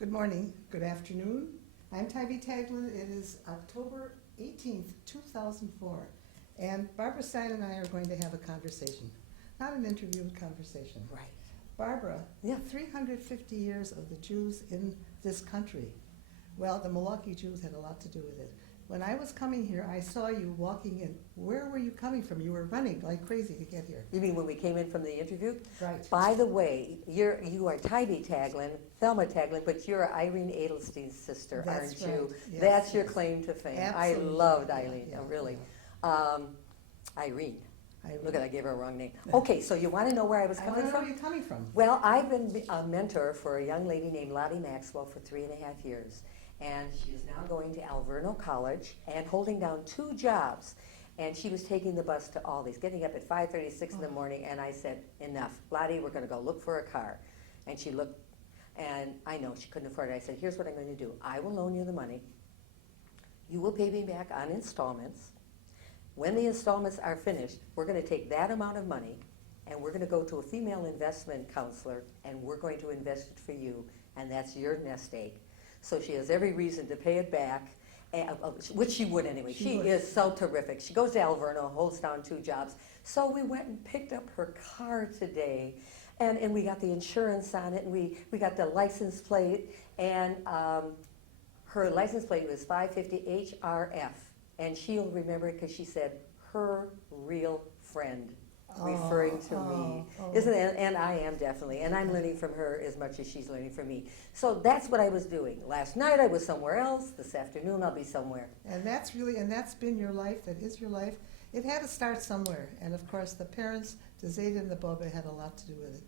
Good morning, good afternoon. I'm Tivy Taglin. It is October 18th, 2004, and Barbara Stein and I are going to have a conversation. Not an interview, a conversation. Right. Barbara, Yeah. 350 years of the Jews in this country. Well, the Milwaukee Jews had a lot to do with it. When I was coming here, I saw you walking in. Where were you coming from? You were running like crazy to get here. You mean when we came in from the interview? Right. By the way, you are Tivy Taglin, Thelma Taglin, but you're Irene Edelstein's sister, That's aren't you? right. Yes, That's your yes. claim to fame. Absolutely. I loved Yeah, Eileen, yeah, really. Irene. Irene. Look at, I gave her a wrong name. Okay, so you want to know where I was I coming want to know from? where you're coming from. Well, I've been a mentor for a young lady named Lottie Maxwell for 3.5 years. And she is now going to Alverno College and holding down 2 jobs. And she was taking the bus to all these, getting up at 5:36 in the morning, and I said, enough. Lottie, we're going to go look for a car. And she looked, and I know she couldn't afford it. I said, here's what I'm going to do. I will loan you the money. You will pay me back on installments. When the installments are finished, we're going to take that amount of money, and we're going to go to a female investment counselor, and we're going to invest it for you, and that's your nest egg. So she has every reason to pay it back, which she would anyway. She is so terrific. She goes to Alverno, holds down 2 jobs. So we went and picked up her car today, and we got the insurance on it, and we got the license plate, and her license plate was 550 HRF, and she'll remember it because she said, her real friend. Referring to me. Isn't it? And I am definitely. And I'm learning from her as much as she's learning from me. So that's what I was doing. Last night I was somewhere else. This afternoon I'll be somewhere. And that's been your life, that is your life. It had to start somewhere. And of course the parents, the Zayda and the Boba, had a lot to do with it.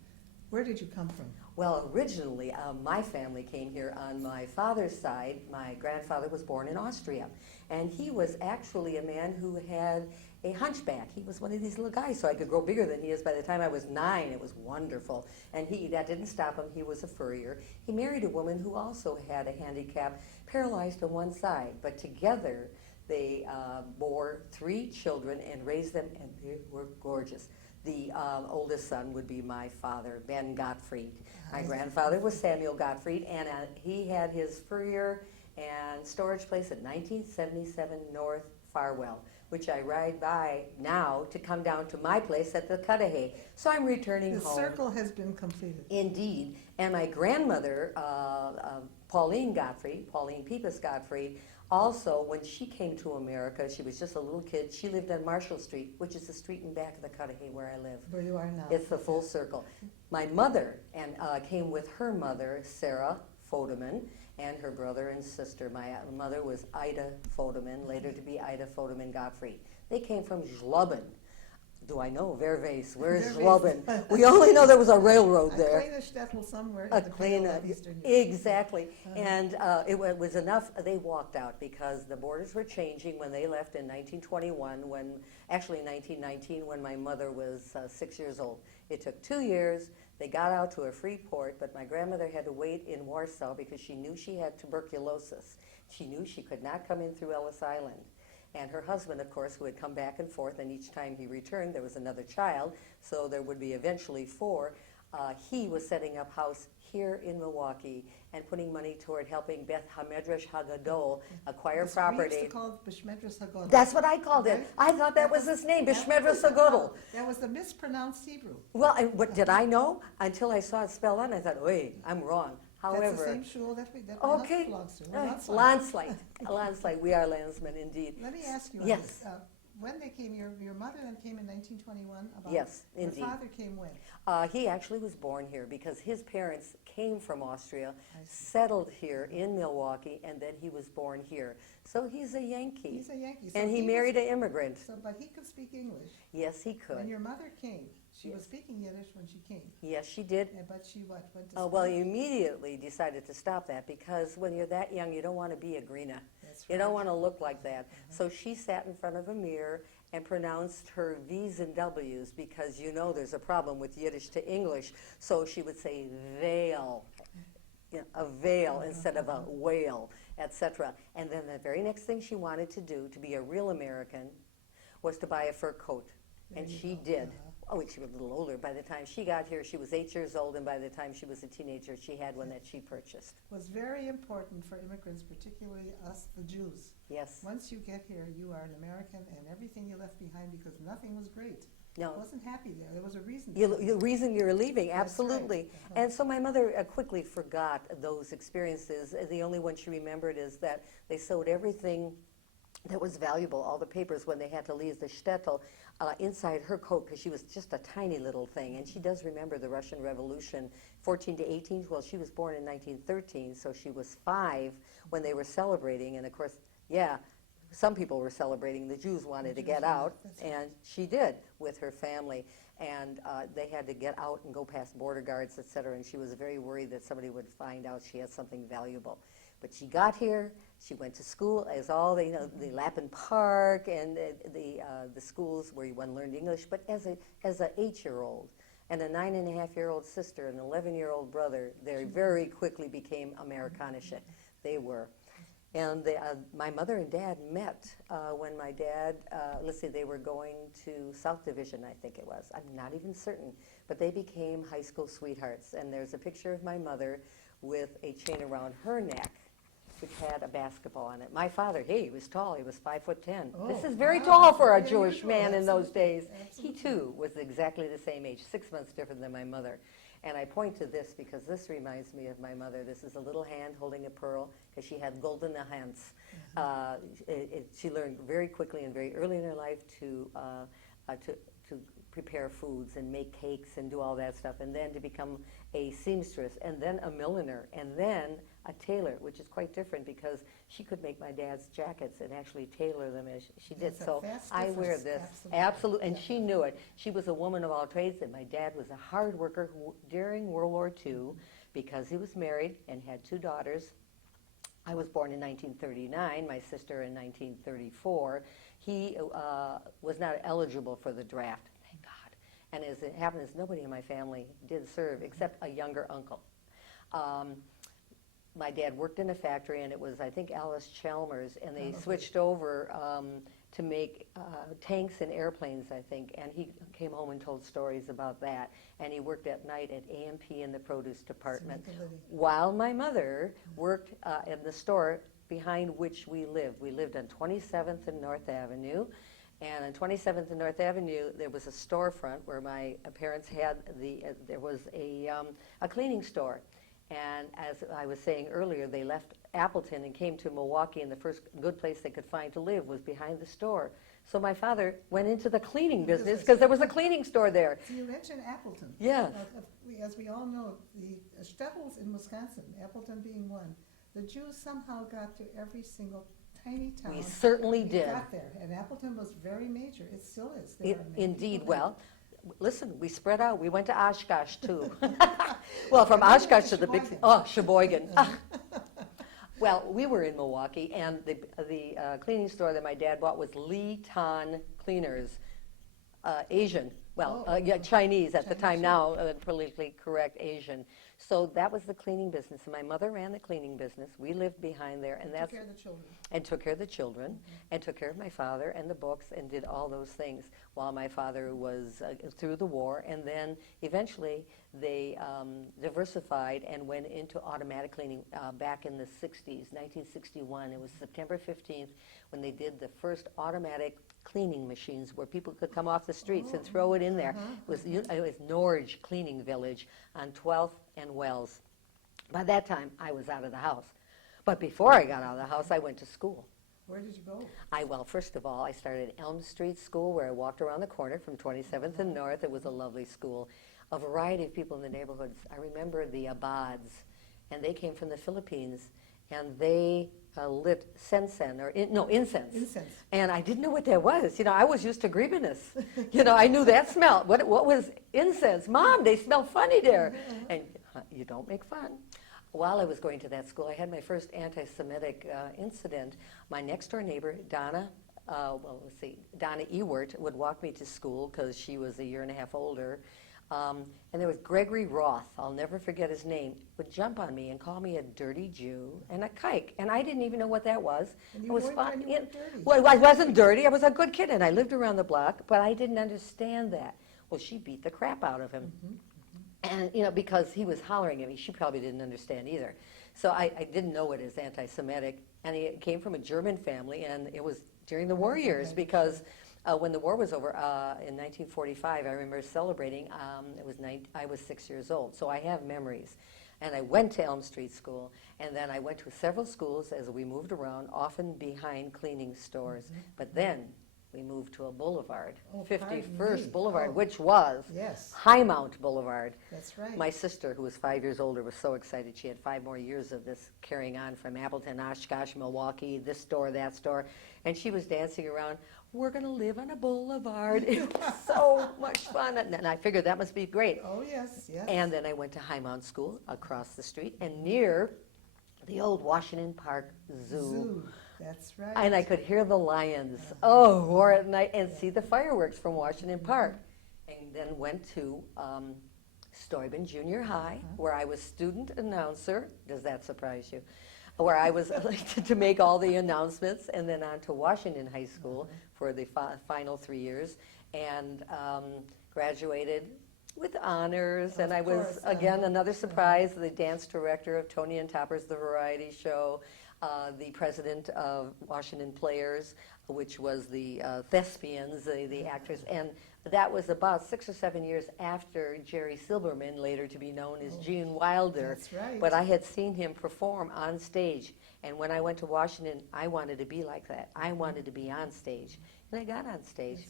Where did you come from? Well, originally my family came here on my father's side. My grandfather was born in Austria. And he was actually a man who had a hunchback. He was one of these little guys, so I could grow bigger than he is. By the time I was 9, it was wonderful. And that didn't stop him. He was a furrier. He married a woman who also had a handicap, paralyzed on one side. But together, they bore 3 children and raised them, and they were gorgeous. The oldest son would be my father, Ben Gottfried. My grandfather was Samuel Gottfried, and he had his furrier and storage place at 1977 North Farwell, which I ride by now to come down to my place at the Cudahy. So I'm returning home. The circle has been completed. Indeed. And my grandmother, Pauline Pepys Gottfried, also, when she came to America, she was just a little kid. She lived on Marshall Street, which is the street in back of the Cudahy where I live. Where you are now. It's the full circle. My mother came with her mother, Sarah Fodeman, and her brother and sister. My mother was Ida Fodeman, later to be Ida Fodeman Gottfried. They came from Schlubben. Do I know? Verwees. Where is Schlubben? We only know there was a railroad there. A kleine shtetl somewhere A in the kleine, middle of Eastern Europe. exactly. And it was enough, they walked out because the borders were changing when they left in 1921, actually 1919, when my mother was 6 years old. It took 2 years. They got out to a free port, but my grandmother had to wait in Warsaw because she knew she had tuberculosis. She knew she could not come in through Ellis Island. And her husband, of course, who had come back and forth, and each time he returned, there was another child, so there would be eventually 4. He was setting up house here in Milwaukee and putting money toward helping Beth Hamedrash Hagadol acquire property. We used to call it Bishmedras Hagodol. That's what I called it. I thought that was his name, Bishmedras Hagodol. That was the mispronounced Hebrew. Well, what did I know? Until I saw it spelled out, and I thought, wait, I'm wrong. However, That's the same shul that my husband belongs to. Landslide. We are landsmen indeed. Let me ask you. Yes. When they came, your mother then came in 1921? Yes, indeed. Your father came when? He actually was born here because his parents came from Austria, settled here in Milwaukee, and then he was born here. So he's a Yankee. He's a Yankee. So and he married an immigrant. But he could speak English. Yes, he could. When your mother came, she was speaking Yiddish when she came. Yes, she did. But she went to school? Well, you immediately decided to stop that because when you're that young, you don't want to be a greena. That's You right. don't want to look like that. So she sat in front of a mirror and pronounced her V's and W's because you know there's a problem with Yiddish to English. So she would say veil, a veil instead of a whale, etc. And then the very next thing she wanted to do to be a real American was to buy a fur coat. And she did. oh, she was a little older. By the time she got here, she was 8 years old, and by the time she was a teenager, she had one that she purchased. Was very important for immigrants, particularly us, the Jews. Yes. Once you get here, you are an American, and everything you left behind, because nothing was great. No. I wasn't happy there. There was a reason. The reason you're leaving, That's absolutely. right. Uh-huh. And so my mother quickly forgot those experiences. The only one she remembered is that they sewed everything that was valuable, all the papers, when they had to leave the shtetl, inside her coat, because she was just a tiny little thing. And she does remember the Russian Revolution, 14 to 18. Well, she was born in 1913, so she was 5 when they were celebrating. And of course, yeah, some people were celebrating. The Jews wanted to get out, and she did with her family. And they had to get out and go past border guards, et cetera, and she was very worried that somebody would find out she had something valuable. But she got here, she went to school, as all the, the Lappin Park and the schools where one learned English, but as a 8-year-old and a 9.5-year-old sister and an 11-year-old brother, they very quickly became Amerikanische. They were. And my mother and dad met when my dad, let's see, they were going to South Division, I think it was. I'm not even certain. But they became high school sweethearts. And there's a picture of my mother with a chain around her neck, which had a basketball on it. My father, he was tall. He was 5'10". Oh, This is very wow, tall for a very Jewish unusual. man in those days. Absolutely. He, too, was exactly the same age, 6 months different than my mother. And I point to this because this reminds me of my mother. This is a little hand holding a pearl because she had golden hands. She learned very quickly and very early in her life to prepare foods and make cakes and do all that stuff, and then to become a seamstress, and then a milliner, and then a tailor, which is quite different because she could make my dad's jackets and actually tailor them as she did. That's a So vast I wear difference, this, absolutely. and Yeah. she knew it. She was a woman of all trades, and my dad was a hard worker who, during World War II, because he was married and had 2 daughters. I was born in 1939, my sister in 1934. He was not eligible for the draft, thank God. And as it happens, nobody in my family did serve except a younger uncle. My dad worked in a factory, and it was, I think, Alice Chalmers, and they switched over to make tanks and airplanes, I think, and he came home and told stories about that. And he worked at night at A&P in the produce department, while my mother worked in the store behind which we lived. We lived on 27th and North Avenue, and on 27th and North Avenue, there was a storefront where my parents had there was a cleaning store. And as I was saying earlier, they left Appleton and came to Milwaukee, and the first good place they could find to live was behind the store. So my father went into the cleaning business because there was a cleaning store there. So you mentioned Appleton. Yeah. As we all know, the shtetls in Wisconsin, Appleton being one, the Jews somehow got to every single tiny town. We certainly did. Got there, and Appleton was very major. It still is. There are many Indeed. people Well, listen, we spread out. We went to Oshkosh, too. Well, from Oshkosh to the big, Sheboygan. Well, we were in Milwaukee, and the cleaning store that my dad bought was Lee Tan Cleaners, Asian. Well, yeah, Chinese at the time, now politically correct Asian. So that was the cleaning business, and my mother ran the cleaning business. We lived behind there, and took care of the children. And took care of the children, and took care of my father and the books, and did all those things while my father was through the war. And then eventually they diversified and went into automatic cleaning back in the 60s, 1961. It was September 15th when they did the first automatic cleaning machines where people could come off the streets and throw it in there. It was Norge Cleaning Village on 12th and Wells. By that time, I was out of the house. But before I got out of the house, I went to school. Where did you go? Well, first of all, I started at Elm Street School, where I walked around the corner from 27th and North. It was a lovely school. A variety of people in the neighborhoods. I remember the Abads, and they came from the Philippines, and they lit incense. Incense. And I didn't know what that was. I was used to grievous. I knew that smell. What was incense? Mom, they smell funny there. And you don't make fun. While I was going to that school, I had my first anti-Semitic incident. My next-door neighbor, Donna Ewert, would walk me to school because she was a year and a half older. And there was Gregory Roth, I'll never forget his name, would jump on me and call me a dirty Jew and a kike. And I didn't even know what that was. And It you was weren't fun. dirty. Well, I wasn't dirty. I was a good kid, and I lived around the block, but I didn't understand that. Well, she beat the crap out of him. And, you know, because he was hollering at me, she probably didn't understand either. So I didn't know it as anti-Semitic. And he came from a German family, and it was during the war years, because when the war was over in 1945, I remember celebrating. I was 6 years old, so I have memories. And I went to Elm Street School, and then I went to several schools as we moved around, often behind cleaning stores. But then we moved to a boulevard, Oh, 51st pardon me. Boulevard, Oh. which was Yes, Highmount Boulevard. that's right. My sister, who was 5 years older, was so excited. She had 5 more years of this carrying on from Appleton, Oshkosh, Milwaukee, this store, that store. And she was dancing around, we're going to live on a boulevard. It was so much fun. And I figured that must be great. Oh, yes, yes. And then I went to Highmount School across the street and near the old Washington Park Zoo. That's right. And I could hear the lions, roar at night, and see the fireworks from Washington Park. And then went to Steuben Junior High, where I was student announcer. Does that surprise you? Where I was elected to make all the announcements, and then on to Washington High School for the final 3 years, and graduated with honors. And I was, again, another surprise, the dance director of Tony and Topper's The Variety Show, the president of Washington Players, which was the Thespians, the actors, and that was about 6 or 7 years after Jerry Silberman, later to be known as Gene Wilder. That's right. But I had seen him perform on stage, and when I went to Washington, I wanted to be like that. I wanted to be on stage, and I got on stage.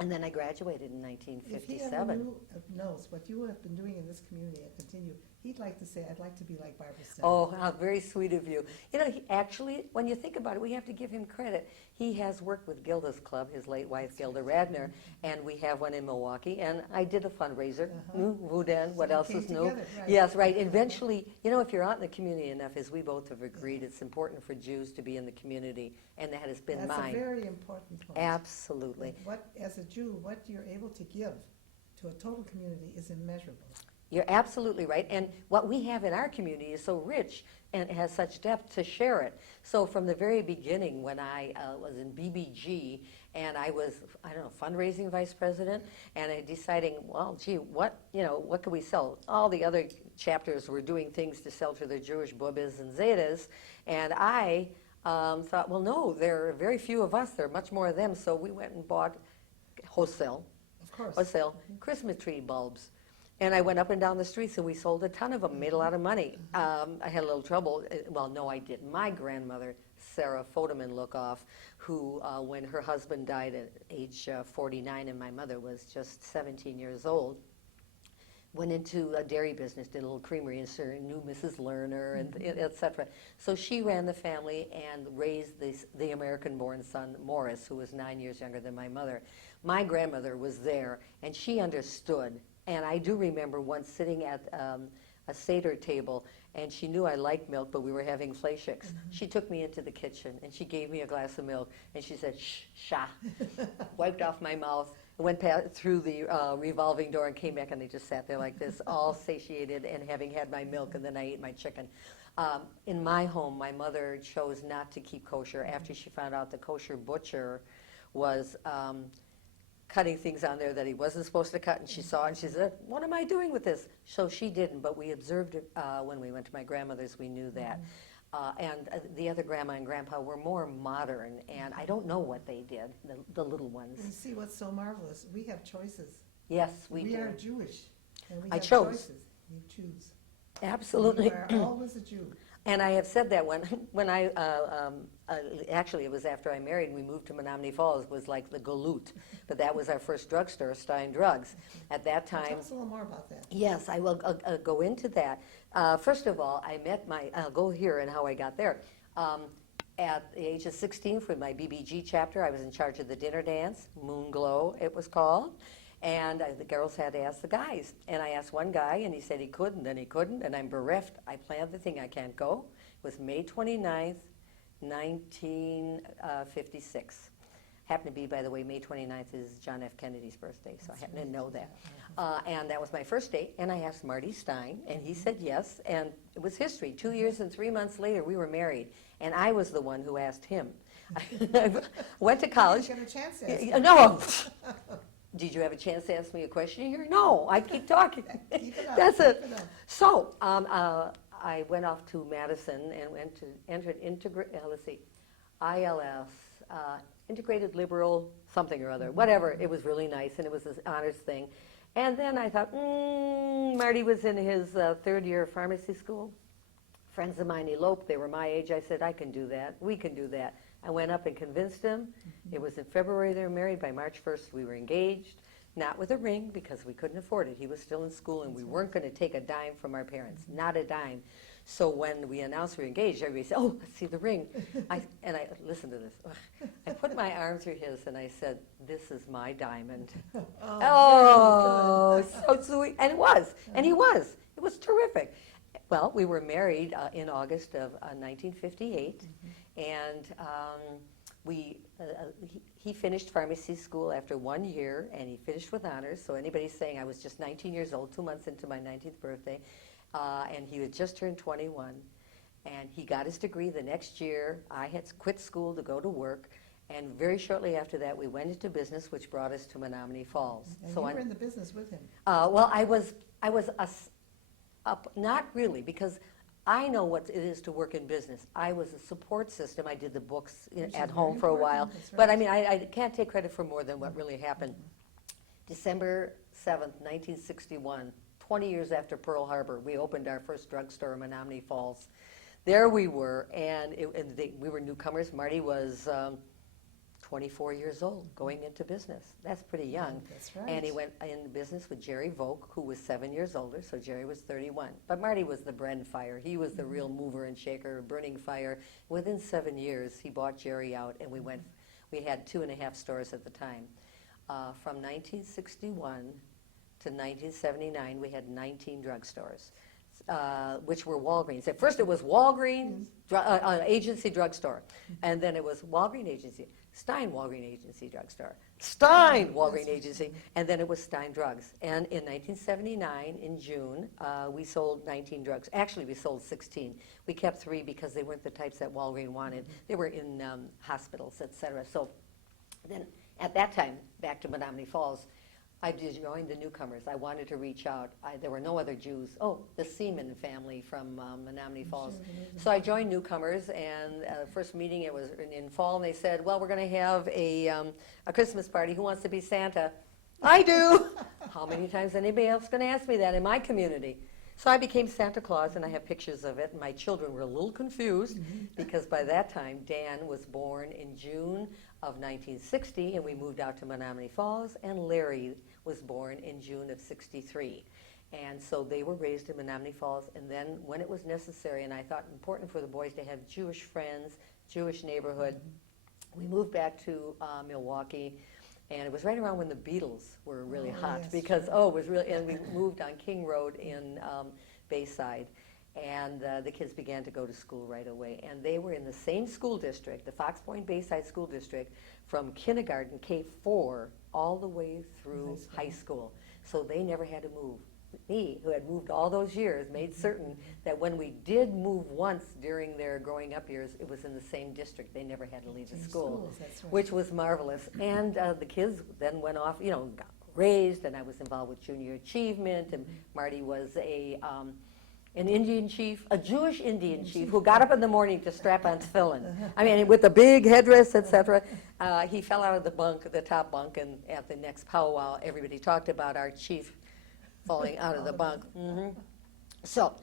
And then I graduated in If he 1957. knows what you have been doing in this community and continue, he'd like to say, I'd like to be like Barbara Stein. Oh, how very sweet of you. You know, actually, when you think about it, we have to give him credit. He has worked with Gilda's Club, his late wife, Gilda Radner, and we have one in Milwaukee, and I did a fundraiser. Wuden, what So else you is came new? together, right. Yes, right. Eventually, you know, if you're out in the community enough, as we both have agreed, it's important for Jews to be in the community, and that has been That's mine. a very important point. Absolutely. What, as a Jew, what you're able to give to a total community is immeasurable. You're absolutely right. And what we have in our community is so rich and has such depth to share it. So from the very beginning, when I was in BBG and I was, I don't know, fundraising vice president, and I deciding, well, gee, what could we sell? All the other chapters were doing things to sell to their Jewish bubbas and zetas, and I thought, well, no, there are very few of us. There are much more of them. So we went and bought wholesale Christmas tree bulbs. And I went up and down the streets, and we sold a ton of them, made a lot of money. I had a little trouble. Well, no, I didn't. My grandmother, Sarah Fodeman Lookoff, who, when her husband died at age 49 and my mother was just 17 years old, went into a dairy business, did a little creamery, and knew Mrs. Lerner, and et cetera. So she ran the family and raised the American-born son, Morris, who was 9 years younger than my mother. My grandmother was there, and she understood. And I do remember once sitting at a Seder table, and she knew I liked milk, but we were having fleischiks. She took me into the kitchen, and she gave me a glass of milk, and she said, shh, sha, wiped off my mouth, went through the revolving door and came back, and they just sat there like this, all satiated and having had my milk, and then I ate my chicken. In my home, my mother chose not to keep kosher after she found out the kosher butcher was cutting things on there that he wasn't supposed to cut, and she saw it, and she said, what am I doing with this? So she didn't, but we observed it when we went to my grandmother's, we knew that. And the other grandma and grandpa were more modern, and I don't know what they did, the little ones. You see what's so marvelous? We have choices. Yes, we We do. are Jewish, and we I have chose. choices. You choose. Absolutely. You are always a Jew. And I have said that when I, actually it was after I married, we moved to Menominee Falls, it was like the Galut. But that was our first drugstore, Stein Drugs. At that time, Tell us a little more about that. yes, I will go into that. First of all, I met I'll go here and how I got there. At the age of 16 for my BBG chapter, I was in charge of the dinner dance, Moon Glow it was called. And the girls had to ask the guys. And I asked one guy, and he said he couldn't, and he couldn't, and I'm bereft. I planned the thing, I can't go. It was May 29th, 1956. Happened to be, by the way, May 29th is John F. Kennedy's birthday, so I happen to know that. And that was my first date, and I asked Marty Stein, and he said yes, and it was history. 2 years and 3 months later, we were married, and I was the one who asked him. I went to college. You get a chance to ask. No, Did you have a chance to ask me a question here? No, I keep talking. Keep it up, That's keep it. it up. So I went off to Madison and entered ILS, Integrated Liberal something or other, whatever. It was really nice, and it was this honors thing. And then I thought, Marty was in his third year of pharmacy school. Friends of mine eloped. They were my age. I said, I can do that. We can do that. I went up and convinced him. It was in February they were married. By March 1st, we were engaged. Not with a ring, because we couldn't afford it. He was still in school, and we weren't going to take a dime from our parents. Not a dime. So when we announced we were engaged, everybody said, oh, let's see the ring. Listen to this. I put my arm through his, and I said, this is my diamond. Oh, so sweet. And it was. And he was. It was terrific. Well, we were married in August of 1958, and he finished pharmacy school after 1 year, and he finished with honors. So anybody's saying I was just 19 years old, 2 months into my 19th birthday, and he had just turned 21, and he got his degree the next year. I had quit school to go to work, and very shortly after that, we went into business, which brought us to Menominee Falls. And so you were in the business with him. Well, I was not really, because I know what it is to work in business. I was a support system. I did the books at home for a while. But I mean, I can't take credit for more than what really happened. December 7th, 1961, 20 years after Pearl Harbor, we opened our first drugstore in Menominee Falls. There we were, and we were newcomers. Marty was 24 years old, going into business. That's pretty young. That's right. And he went into business with Jerry Volk, who was 7 years older, so Jerry was 31. But Marty was the bread and fire. He was the real mover and shaker, burning fire. Within 7 years, he bought Jerry out, and we had 2.5 stores at the time. From 1961 to 1979, we had 19 drugstores, which were Walgreens. At first, it was Walgreens Agency Drugstore, and then it was Walgreens Agency, Stein Walgreens Agency Drugstore, Stein Walgreens Agency, and then it was Stein Drugs. And in 1979, in June, we sold 19 drugs. Actually, we sold 16. We kept 3 because they weren't the types that Walgreens wanted. They were in hospitals, et cetera. So then, at that time, back to Menominee Falls, I joined the newcomers. I wanted to reach out. There were no other Jews. Oh, the Seaman family from Menominee Falls. So I joined newcomers, and first meeting, it was in fall, and they said, well, we're going to have a Christmas party. Who wants to be Santa? I do. How many times anybody else going to ask me that in my community? So I became Santa Claus, and I have pictures of it. My children were a little confused because by that time, Dan was born in June of 1960, and we moved out to Menominee Falls, and Larry was born in June of 63. And so they were raised in Menominee Falls, and then when it was necessary, and I thought important for the boys to have Jewish friends, Jewish neighborhood, we moved back to Milwaukee, and it was right around when the Beatles were really hot, yes, because, sure. it was really, and we moved on King Road in Bayside. And the kids began to go to school right away. And they were in the same school district, the Fox Point Bayside School District, from kindergarten, K4, all the way through high school. So they never had to move. Me, who had moved all those years, made certain that when we did move once during their growing up years, it was in the same district. They never had to leave the school, that's right. which was marvelous. And the kids then went off, got raised, and I was involved with junior achievement, and Marty was an Indian chief, a Jewish Indian chief, who got up in the morning to strap on tefillin. I mean, with the big headdress, etc. He fell out of the top bunk, and at the next powwow, everybody talked about our chief falling out of the bunk. So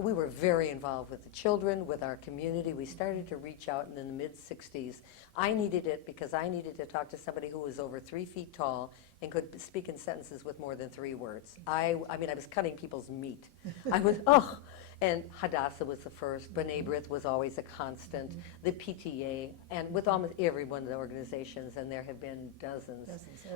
we were very involved with the children, with our community. We started to reach out in the mid-60s. I needed it because I needed to talk to somebody who was over 3 feet tall and could speak in sentences with more than 3 words. I mean, I was cutting people's meat. I was, and Hadassah was the first. B'nai B'rith was always a constant. The PTA, and with almost every one of the organizations, and there have been dozens.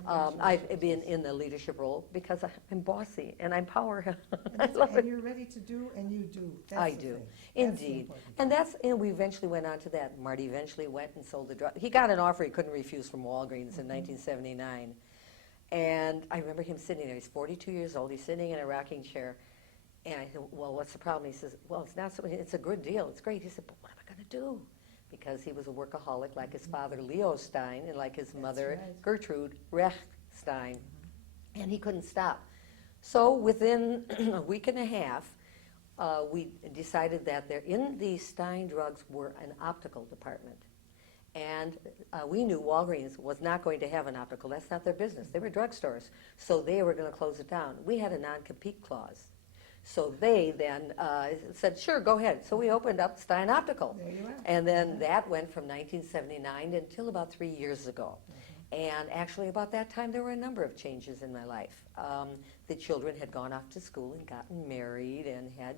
I've been in the leadership role because I'm bossy and I'm power. I love And it. you're ready to do, and you do. That's I the do, thing. That's the indeed. important And we eventually went on to that. Marty eventually went and sold the drug. He got an offer he couldn't refuse from Walgreens in 1979. And I remember him sitting there. He's 42 years old. He's sitting in a rocking chair. And I said, well, what's the problem? He says, well, it's not so, it's a good deal. It's great. He said, but what am I going to do? Because he was a workaholic like his father, Leo Stein, and like his mother, right. Gertrude Recht Stein, and he couldn't stop. So within a week and a half, we decided that there in the Stein drugs were an optical department. And we knew Walgreens was not going to have an optical. That's not their business. They were drugstores. So they were going to close it down. We had a non-compete clause. So they then said, sure, go ahead. So we opened up Stein Optical. There you are. And then that went from 1979 until about 3 years ago. And actually about that time, there were a number of changes in my life. The children had gone off to school and gotten married and had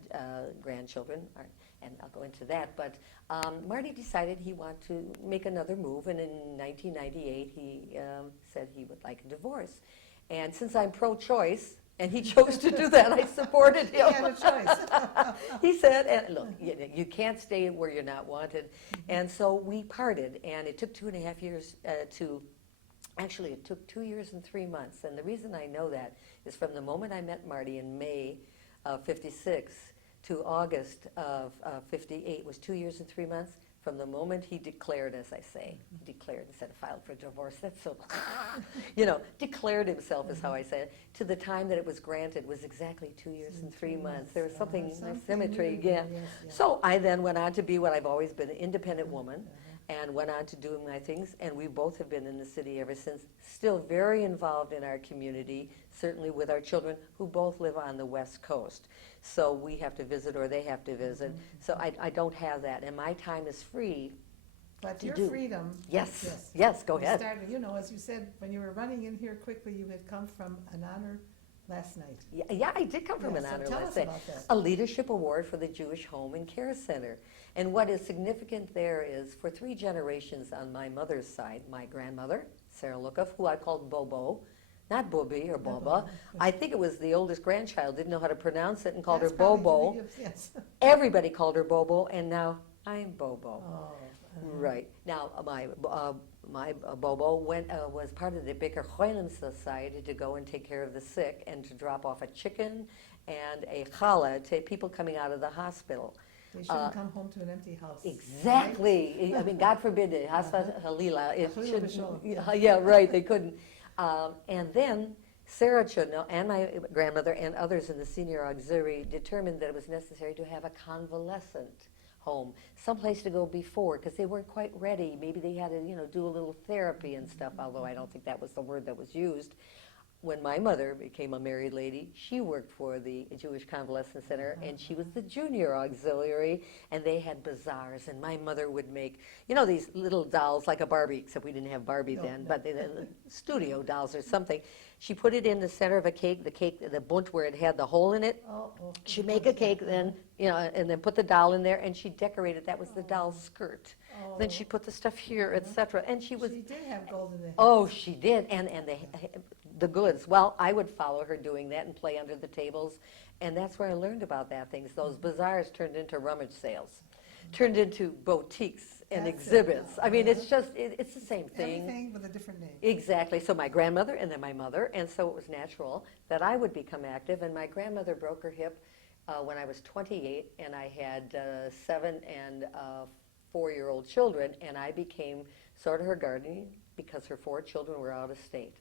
grandchildren, and I'll go into that. But Marty decided he wanted to make another move, and in 1998, he said he would like a divorce. And since I'm pro-choice, and he chose to do that, I supported him. He had a choice. He said, and look, you can't stay where you're not wanted. And so we parted, and it took 2.5 years actually, it took 2 years and 3 months. And the reason I know that is from the moment I met Marty in May of '56 to August of '58 was 2 years and 3 months. From the moment he declared, as I say, declared instead of filed for divorce, that's so, declared himself is how I say it, to the time that it was granted was exactly 2 years and 3 months. There was something symmetry, yeah. So I then went on to be what I've always been, an independent woman, and went on to do my things, and we both have been in the city ever since, still very involved in our community, certainly with our children, who both live on the West Coast. So we have to visit or they have to visit. So I don't have that, and my time is free. But to your do. freedom. Yes, go ahead. Started, as you said, when you were running in here quickly, you had come from an honor last night. Yeah, I did come from an honor last night. A leadership award for the Jewish Home and Care Center. And what is significant there is for 3 generations on my mother's side, my grandmother, Sarah Lukov, who I called Bobo, not Bobby or Boba. I think it was the oldest grandchild, didn't know how to pronounce it and called her Bobo. Yes. Everybody called her Bobo, and now I'm Bobo. Oh, Right. Now, my Bobo was part of the Baker Cholim Society to go and take care of the sick and to drop off a chicken and a challah to people coming out of the hospital. They shouldn't come home to an empty house. Exactly. Right? I mean, God forbid it. Halila. It should. Yeah, right. They couldn't. And then Sarah Chudno and my grandmother and others in the senior auxiliary determined that it was necessary to have a convalescent home, someplace to go before, because they weren't quite ready. Maybe they had to, do a little therapy and stuff, although I don't think that was the word that was used. When my mother became a married lady, she worked for the Jewish Convalescent Center, and she was the junior auxiliary, and they had bazaars, and my mother would make, these little dolls like a Barbie, except we didn't have Barbie then, but the studio dolls or something. She put it in the center of a cake, the bunt where it had the hole in it. She'd make a cake then, and then put the doll in there, and she decorated. That was the doll's skirt. Then she put the stuff here, etc. And she was. She did have gold in the hair. Oh, she did, and the goods. Well, I would follow her doing that and play under the tables, and that's where I learned about that things. Those bazaars turned into rummage sales, turned into boutiques and exhibits. I mean, it's just, it's the same thing. Everything with a different name. Exactly. So my grandmother and then my mother, and so it was natural that I would become active, and my grandmother broke her hip when I was 28, and I had 7 and 4-year-old children, and I became sort of her guardian because her 4 children were out of state.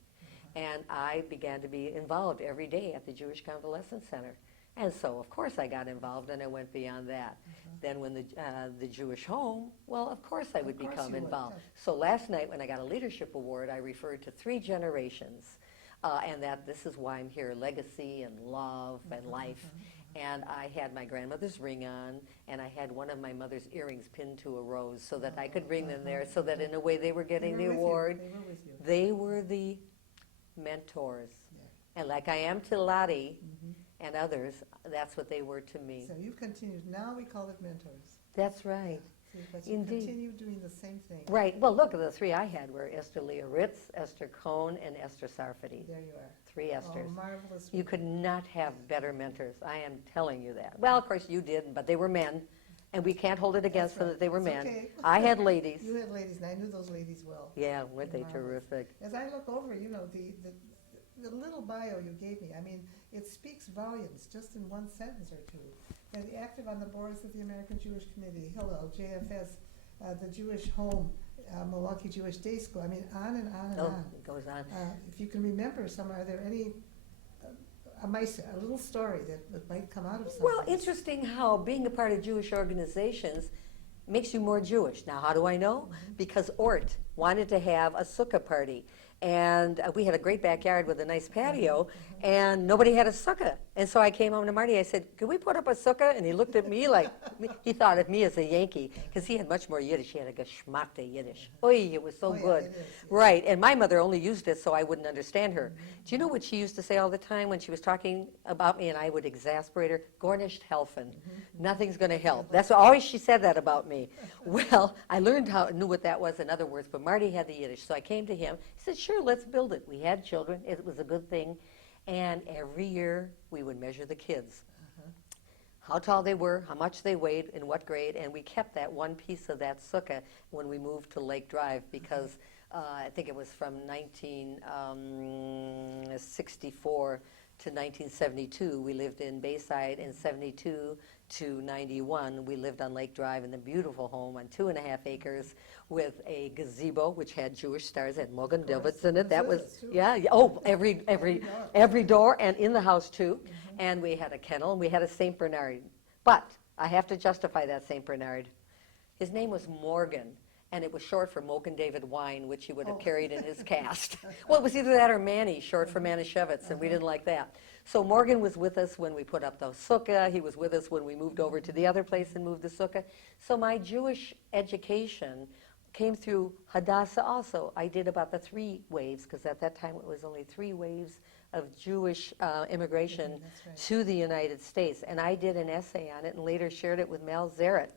And I began to be involved every day at the Jewish Convalescent Center. And so, of course, I got involved, and I went beyond that. Then when the Jewish home, well, of course I would become involved. So last night when I got a leadership award, I referred to 3 generations, and that this is why I'm here, legacy and love and life. And I had my grandmother's ring on, and I had one of my mother's earrings pinned to a rose so that I could bring them there, so that in a way they were getting the award. They were with you. They were the mentors. And like I am to Lottie and others, that's what they were to me. So you've continued. Now we call it mentors. That's right. See, but you Indeed. continue doing the same thing. Right. Well, look, the 3 I had were Esther Leah Ritz, Esther Cohn, and Esther Sarfati. There you are. 3 Esthers. Oh, marvelous. You could not have better mentors. I am telling you that. Well, of course you didn't, but they were men, and we can't hold it against them that they were It's men. okay. I had ladies. You had ladies, and I knew those ladies well. Yeah, weren't they Marvelous. terrific? As I look over, the little bio you gave me, I mean, it speaks volumes just in one sentence or two. And active on the boards of the American Jewish Committee, Hillel, JFS, the Jewish Home, Milwaukee Jewish Day School. I mean, on and on and Oh, on. it goes on. If you can remember some, are there any, a little story that might come out of some Well, of this? interesting how being a part of Jewish organizations makes you more Jewish. Now, how do I know? Because Ort wanted to have a sukkah party. And we had a great backyard with a nice patio, and nobody had a sukkah. And so I came home to Marty. I said, "Could we put up a sukkah?" And he looked at me like, he thought of me as a Yankee, because he had much more Yiddish. He had a geschmackte Yiddish. Oy, it was so Oh, yeah, good. it is, yeah. Right, and my mother only used it so I wouldn't understand her. Do you know what she used to say all the time when she was talking about me and I would exasperate her? Gornisht helfen. Nothing's going to help. That's always she said that about me. Well, I knew what that was in other words, but Marty had the Yiddish. So I came to him. He said, "Sure, let's build it." We had children. It was a good thing. And every year we would measure the kids. How tall they were, how much they weighed, in what grade, and we kept that one piece of that sukkah when we moved to Lake Drive because I think it was from 1964 to 1972. We lived in Bayside. In 72 to 91, we lived on Lake Drive in a beautiful home on 2.5 acres with a gazebo which had Jewish stars, had Mogan Davids in it. That was, yeah, oh, every door, and in the house too. And we had a kennel, and we had a St. Bernard. But I have to justify that St. Bernard. His name was Morgan, and it was short for Mogan David Wine, which he would have carried in his cast. Well, it was either that or Manny, short for Manischewitz, and we didn't like that. So Morgan was with us when we put up the sukkah. He was with us when we moved over to the other place and moved the sukkah. So my Jewish education came through Hadassah also. I did about the 3 waves, because at that time it was only 3 waves of Jewish immigration That's right. to the United States. And I did an essay on it and later shared it with Mel Zaret,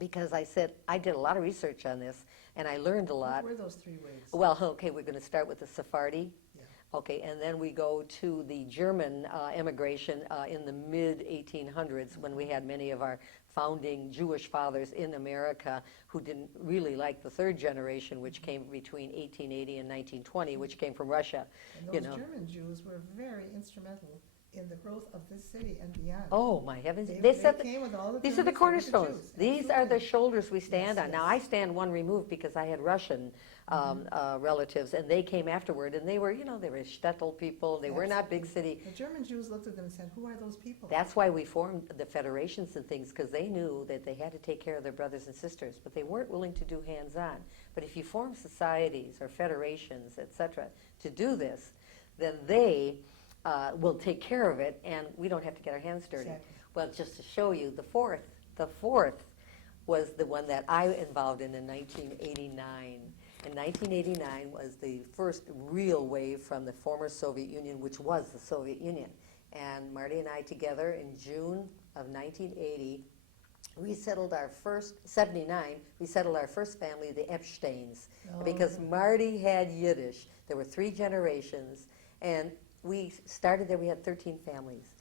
because I said, I did a lot of research on this and I learned a lot. What were those 3 waves? Well, okay, we're going to start with the Sephardi. Yeah. Okay, and then we go to the German immigration in the mid-1800s when we had many of our founding Jewish fathers in America who didn't really like the 3rd generation, which came between 1880 and 1920, which came from Russia. And You those know. German Jews were very instrumental in the growth of this city and beyond. Oh, my heavens. They They came with all the these are the Germans and with the cornerstones. Jews. These are the Absolutely. shoulders we stand Yes, on. Now, yes. I stand one removed because I had Russian relatives, and they came afterward, and they were, they were shtetl people. They were not big city. The German Jews looked at them and said, "Who are those people?" That's why we formed the federations and things, because they knew that they had to take care of their brothers and sisters, but they weren't willing to do hands-on. But if you form societies or federations, etc., to do this, then they will take care of it, and we don't have to get our hands dirty. Exactly. Well, just to show you, the fourth was the one that I involved in 1989. And 1989 was the first real wave from the former Soviet Union, which was the Soviet Union. And Marty and I together in June of 1980, we settled our first, 79, we settled our first family, the Epsteins. Oh. Because Marty had Yiddish. There were 3 generations. And we started there, we had 13 families.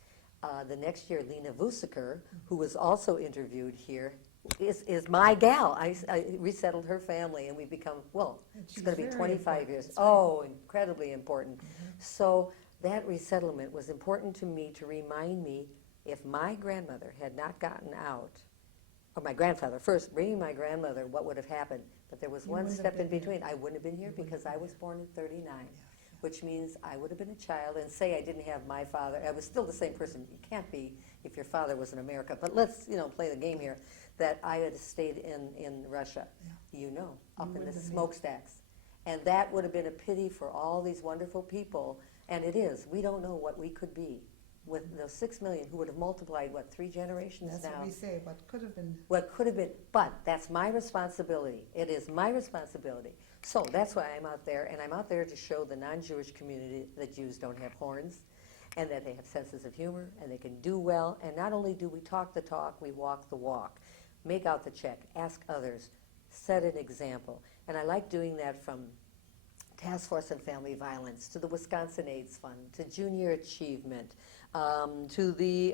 The next year, Lena Vusiker, who was also interviewed here, is my gal. I resettled her family, and we've become, well, And it's she's going to be very 25 important. years. That's right. Oh, incredibly important. So that resettlement was important to me to remind me, if my grandmother had not gotten out, or my grandfather first, bringing my grandmother, what would have happened? But there was You one wouldn't have step in been here. between. I wouldn't have been here You wouldn't because have I been was here. born in 39. Yeah. Which means I would have been a child, and say I didn't have my father. I was still the same person. You can't be if your father was in America. But let's, play the game here, that I had stayed in Russia, Yeah. up You in the wouldn't have been. smokestacks. And that would have been a pity for all these wonderful people. And it is. We don't know what we could be with those 6 million who would have multiplied, 3 generations That's now? what we say, what could have been. What could have been, but that's my responsibility. It is my responsibility. So that's why I'm out there, and I'm out there to show the non-Jewish community that Jews don't have horns, and that they have senses of humor, and they can do well. And not only do we talk the talk, we walk the walk. Make out the check, ask others, set an example. And I like doing that from Task Force on Family Violence to the Wisconsin AIDS Fund, to Junior Achievement, to the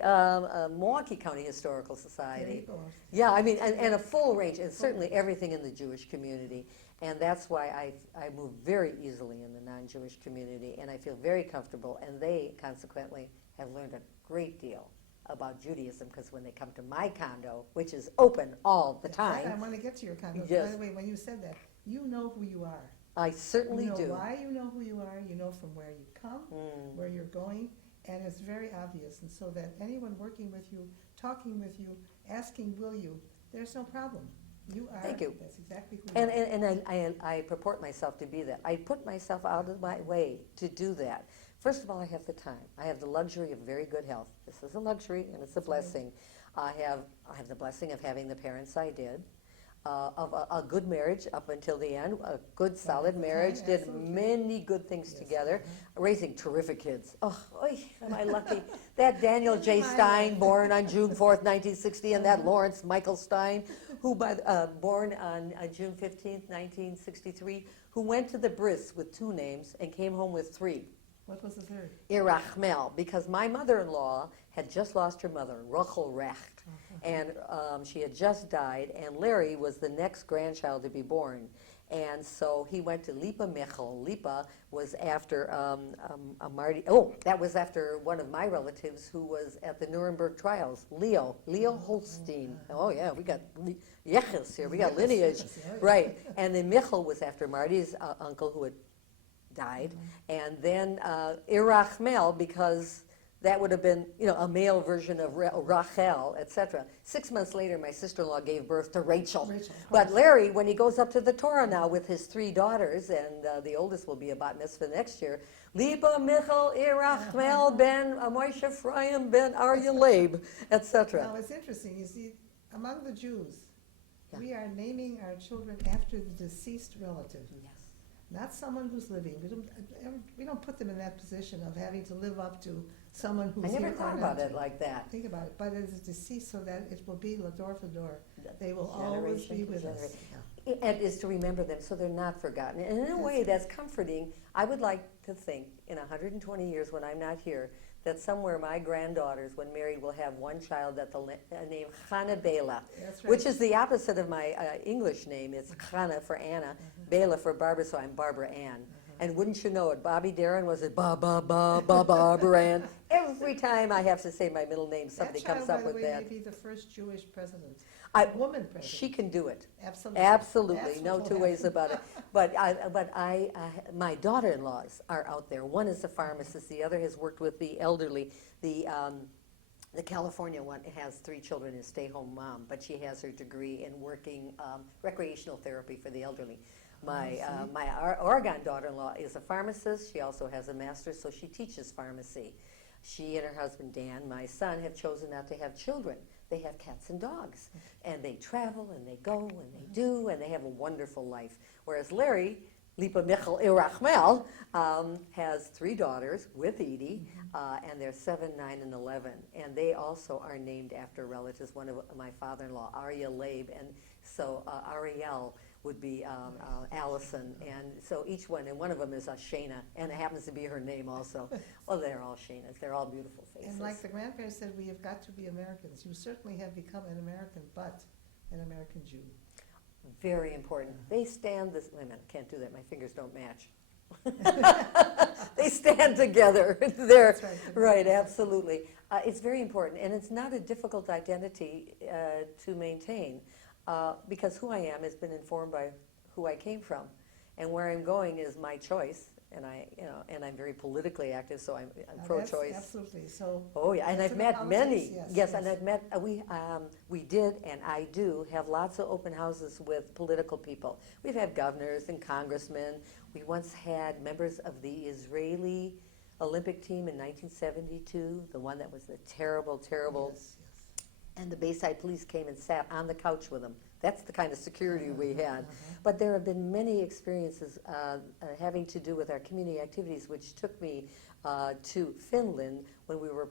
Milwaukee County Historical Society. There you go. Yeah, I mean, and a full range, and certainly everything in the Jewish community. And that's why I move very easily in the non-Jewish community, and I feel very comfortable, and they consequently have learned a great deal about Judaism, because when they come to my condo, which is open all the I time, want to get to your condo. Yes. By the way, when you said that, you know who you are. I certainly You know do. why you know who you are, you know from where you come, where you're going, and it's very obvious. And so that anyone working with you, talking with you, asking will you, there's no problem. You are. Thank you. That's exactly who you are. And I purport myself to be that. I put myself out of my way to do that. First of all, I have the time. I have the luxury of very good health. This is a luxury and it's a blessing. I have the blessing of having the parents I did, of a good marriage up until the end, a good solid marriage, did Absolutely. many good things Yes, together, raising terrific kids. Oh, oy, am I lucky. That Daniel J. My Stein, life. born on June 4th, 1960, and that Lawrence Michael Stein, who born on June 15th, 1963, who went to the bris with 2 names and came home with 3. What was the third? Irachmel, because my mother-in-law had just lost her mother, Rachel Recht, and she had just died, and Larry was the next grandchild to be born. And so he went to Lipa Michel. Lipa was after a Marty, that was after one of my relatives who was at the Nuremberg trials, Leo Holstein. Oh yeah, we got Yeches here, we got lineage. Yes, yeah. Right, and then Michel was after Marty's uncle who had died, and then Irachmel, because that would have been, a male version of Rachel, etc. 6 months later, my sister-in-law gave birth to Rachel. Rachel, of But course. Larry, when he goes up to the Torah now with his 3 daughters, and the oldest will be a bat mitzvah next year, Lipa Michel Irachmel ben Moshe Ephraim ben Arya Leib, etc. Now, it's interesting, you see, among the Jews, Yeah. we are naming our children after the deceased relative, Yes. not someone who's living. We don't put them in that position of having to live up to someone who's I here never or thought not. about it like that. Think about it, but it is deceased so that it will be lador for door. They will always Generation be to with us. generation. Yeah. And is to remember them so they're not forgotten. And in a way, that's comforting. I would like to think in 120 years when I'm not here, that somewhere my granddaughters, when married, will have one child that they'll name Chana Bela, That's right. which is the opposite of my English name. It's Chana for Anna, Bela for Barbara, so I'm Barbara Ann. And wouldn't you know it, Bobby Darin was it Barbara Ann. Every time I have to say my middle name, somebody That child, comes up by the with way, that. may be the first Jewish president, I- woman president. She can do it. Absolutely. Absolutely, That's no what two will ways happen. about it. But my daughter-in-laws are out there. One is a pharmacist. The other has worked with the elderly. The California one has 3 children and a stay-home mom, but she has her degree in working recreational therapy for the elderly. My Oregon daughter-in-law is a pharmacist. She also has a master's, so she teaches pharmacy. She and her husband, Dan, my son, have chosen not to have children. They have cats and dogs, and they travel, and they go, and they do, and they have a wonderful life. Whereas Larry, Lipa Michel Irachmel, has 3 daughters with Edie, and they're 7, 9, and 11. And they also are named after relatives. One of my father-in-law, Arya Leib, and so Ariel would be Allison, and so each one, and one of them is Shana, and it happens to be her name also. Well, they're all Shanas. They're all beautiful faces. And like the grandparents said, we have got to be Americans. You certainly have become an American, but an American Jew. Very important. They stand this. Wait a minute, can't do that. My fingers don't match. They stand together. They're That's right. right. Absolutely. It's very important, and it's not a difficult identity to maintain because who I am has been informed by who I came from, and where I'm going is my choice. And I'm very politically active, so I'm pro-choice. Absolutely. So. Oh yeah, and that's I've in the met politics, many. yes, Yes, and I've met. We did, and I do have lots of open houses with political people. We've had governors and congressmen. We once had members of the Israeli Olympic team in 1972, the one that was the terrible. Yes, yes. And the Bayside Police came and sat on the couch with them. That's the kind of security we had. But there have been many experiences having to do with our community activities, which took me to Finland when we were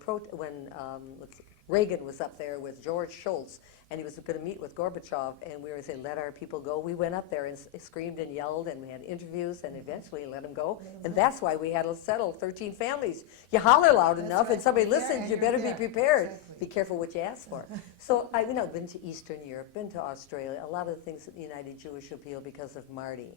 Reagan was up there with George Shultz, and he was going to meet with Gorbachev, and we were saying, let our people go. We went up there and screamed and yelled, and we had interviews, and eventually let them go. And that's why we had to settle 13 families. You holler loud That's enough, right. and somebody Yeah, listens, and you you're better be there. prepared. Exactly. Be careful what you ask for. So I've been to Eastern Europe, been to Australia, a lot of the things at the United Jewish Appeal because of Marty.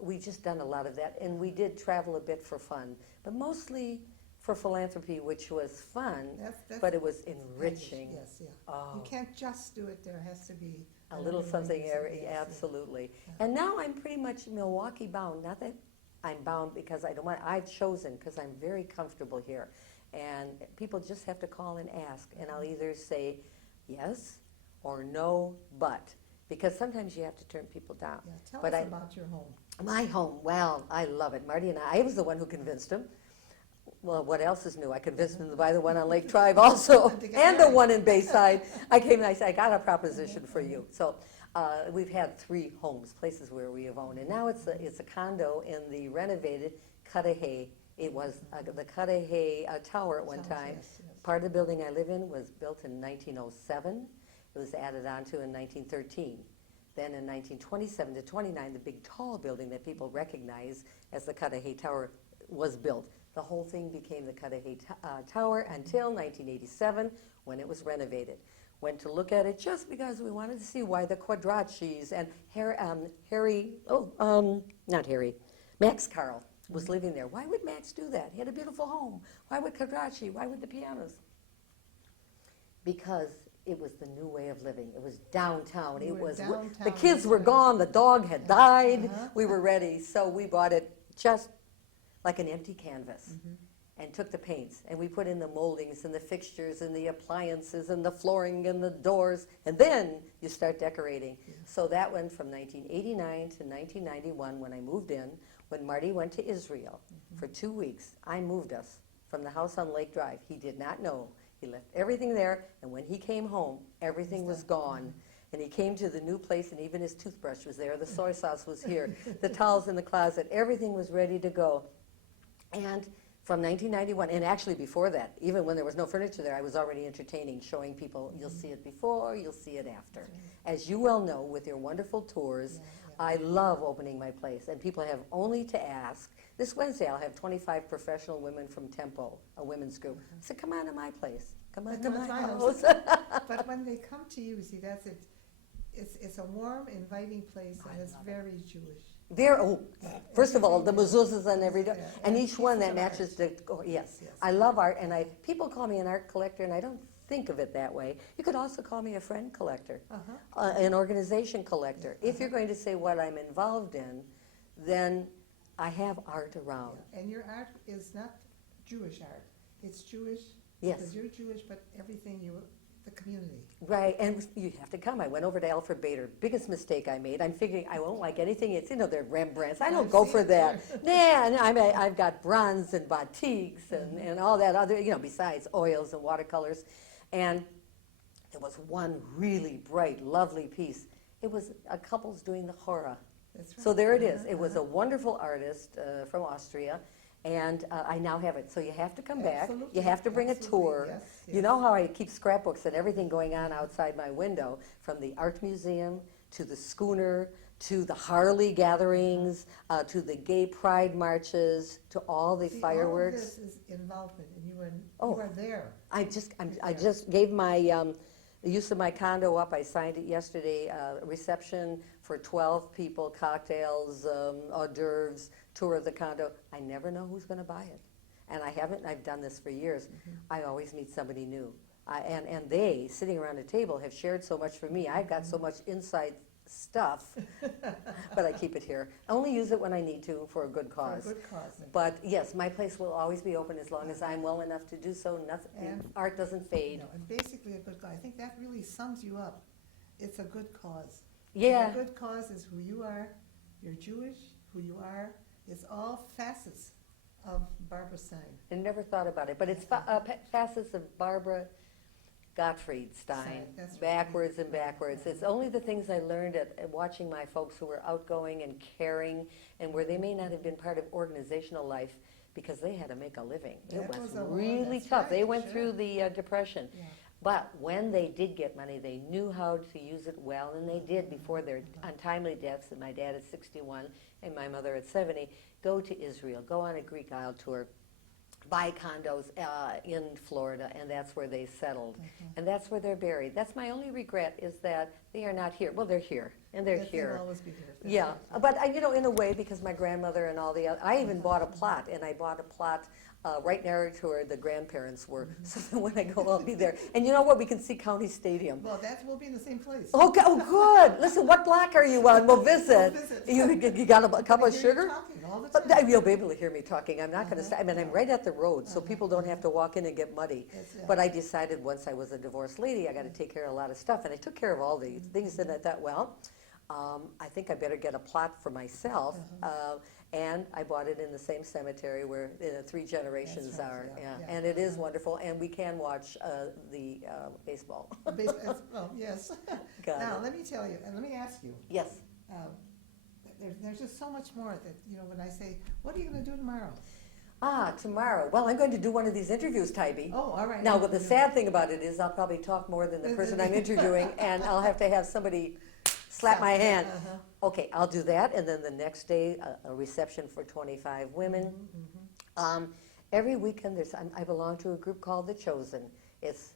We've just done a lot of that, and we did travel a bit for fun, but mostly for philanthropy, which was fun, That's but it was enriching. Yes, yeah. Oh. You can't just do it, there has to be A little another something, reason, yes, yeah. absolutely. Yeah. And now I'm pretty much Milwaukee bound. Not that I'm bound because I don't want, I've chosen because I'm very comfortable here. And people just have to call and ask, and I'll either say yes or no, but. Because sometimes you have to turn people down. Yeah, tell But us about your home. My home, well, I love it. Marty and I was the one who convinced him. Well, what else is new? I convinced him to buy the one on Lake Drive also, and the one in Bayside. I came and I said, I got a proposition for you. So we've had 3 homes, places where we have owned, and now it's a condo in the renovated Cudahy. It was the Cudahy Tower at one time. Yes, yes. Part of the building I live in was built in 1907. It was added onto in 1913. Then in 1927 to 29, the big tall building that people recognize as the Cudahy Tower was built. The whole thing became the Cudahy Tower until 1987 when it was renovated. Went to look at it just because we wanted to see why the Quadraccis and Max Carl was living there. Why would Max do that? He had a beautiful home. Why would Quadracci? Why would the pianos? Because it was the new way of living. It was downtown. You It were was downtown, the kids were right. gone. The dog had died. Uh-huh. We were ready, so we bought it just like an empty canvas, Mm-hmm. and took the paints, and we put in the moldings and the fixtures and the appliances and the flooring and the doors, and then you start decorating. Yeah. So that went from 1989 to 1991 when I moved in. When Marty went to Israel for 2 weeks, I moved us from the house on Lake Drive. He did not know. He left everything there, and when he came home, everything was gone. And he came to the new place, and even his toothbrush was there. The soy sauce was here. The towels in the closet. Everything was ready to go. And from 1991, and actually before that, even when there was no furniture there, I was already entertaining, showing people, you'll see it before, you'll see it after. As you well know, with your wonderful tours, Yeah, I love opening my place, and people have only to ask. This Wednesday, I'll have 25 professional women from Tempo, a women's group. I said, come on to my place. Come on to my house. But when they come to you, see, that's it. It's a warm, inviting place, and it's very Jewish. First of all, the mezuzahs on every door, Yeah, and and each one that pieces of art. matches the, yes. Yes. I love art, and people call me an art collector, and I don't think of it that way. You could also call me a friend collector, Uh-huh. an organization collector. If you're going to say what I'm involved in, then I have art around. Yeah. And your art is not Jewish art. It's Jewish. Yes. Because you're Jewish, but everything the community. Right, and you have to come. I went over to Alfred Bader. Biggest mistake I made. I'm figuring I won't like anything. It's, they're Rembrandts. I don't I've go seen for it that. Nah, and I've got bronze and batiks and all that other, besides oils and watercolors. And there was one really bright, lovely piece. It was a couple's doing the hora. That's right. So there it is. Uh-huh, It was a uh-huh. wonderful artist from Austria. And I now have it. So you have to come back. Absolutely, You have to bring absolutely, a tour. yes, You yes. know how I keep scrapbooks and everything going on outside my window, from the art museum to the schooner to the Harley gatherings to the gay pride marches to all the See, fireworks. all of this is involvement, and you Oh. are there. I just gave my the use of my condo up. I signed it yesterday. Reception for 12 people, cocktails, hors d'oeuvres, tour of the condo. I never know who's going to buy it, and I've done this for years. I always meet somebody new, and they sitting around a table have shared so much for me. I've got so much inside stuff, but I keep it here. I only use it when I need to for a good cause. For a good cause. But yes, my place will always be open as long as I'm well enough to do so. Nothing, And- art doesn't fade. And basically a good cause. I think that really sums you up. It's a good cause. Yeah. A good cause is who you are. You're Jewish, who you are. It's all facets of Barbara Stein. I never thought about it, but it's facets of Barbara Gottfried Stein, That's right. backwards and backwards. It's only the things I learned at watching my folks who were outgoing and caring, and where they may not have been part of organizational life because they had to make a living. That It was was a lot, really that's tough. right, They went sure. through the Depression. Yeah. But when they did get money, they knew how to use it well, and they did before their untimely deaths, and my dad at 61 and my mother at 70, go to Israel, go on a Greek Isle tour, buy condos in Florida, and that's where they settled. And that's where they're buried. That's my only regret, is that they are not here. Well, they're here, and they're Yes, here. they'll always be here. That's Yeah, right. but in a way, because my grandmother and all the other, I even bought a plot, and I bought a plot right near to where the grandparents were. So that when I go, I'll be there. And you know what? We can see County Stadium. Well, we'll be in the same place. Okay, oh, good. Listen, what block are you on? We'll visit. We'll visit. You got a cup of I hear you sugar? talking all the time. You'll be able to hear me talking. I'm not going to stop. I mean, I'm right at the road, so Uh-huh, people don't have to walk in and get muddy. That's it. But I decided once I was a divorced lady, I got to take care of a lot of stuff. And I took care of all these things, and I thought, well, I think I better get a plot for myself. And I bought it in the same cemetery where the 3 generations That's right, are. yeah, yeah. And it is wonderful. And we can watch the baseball. Oh, yes. Got Now, it. let me tell you, and let me ask you, Yes. there's just so much more that, when I say, what are you going to do tomorrow? Tomorrow. Well, I'm going to do one of these interviews, Tybee. Oh, all right. Now, but the sad thing about it is I'll probably talk more than the person I'm interviewing, and I'll have to have somebody slap my hand. Okay, I'll do that, and then the next day, a reception for 25 women. Every weekend, I belong to a group called The Chosen. It's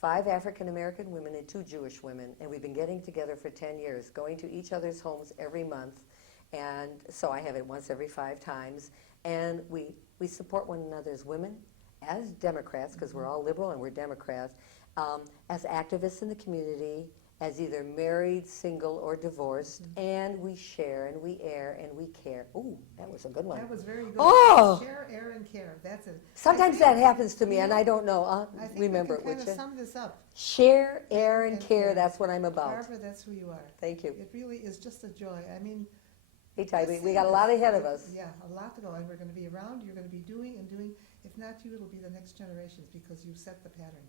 5 African-American women and 2 Jewish women, and we've been getting together for 10 years, going to each other's homes every month, and so I have it once every 5 times, and we support one another's women as Democrats, because we're all liberal and we're Democrats, as activists in the community, as either married, single, or divorced, and we share, and we air, and we care. Ooh, that was a good one. That was very good. Oh! Share, air, and care. That's it. Sometimes that happens to me, and I don't know. I think Remember we it, can would kind of you? sum this up. Share, air, and care. care. That's what I'm about. Barbara, that's who you are. Thank you. It really is just a joy. I mean, Hey, Tybee, let's we see got a this. lot ahead of us. Yeah, a lot to go, and we're going to be around. You're going to be doing and doing. If not you, it'll be the next generations because you've set the pattern.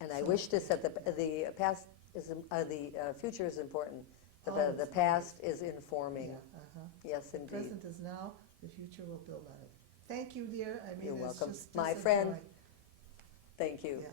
And I So- wish to set the past is the future is important. The Always. past is informing. Yeah, Yes, indeed. Present is now. The future will build on it. Thank you, dear. I mean, You're it's welcome. just My a friend. joy. Thank you. Yeah.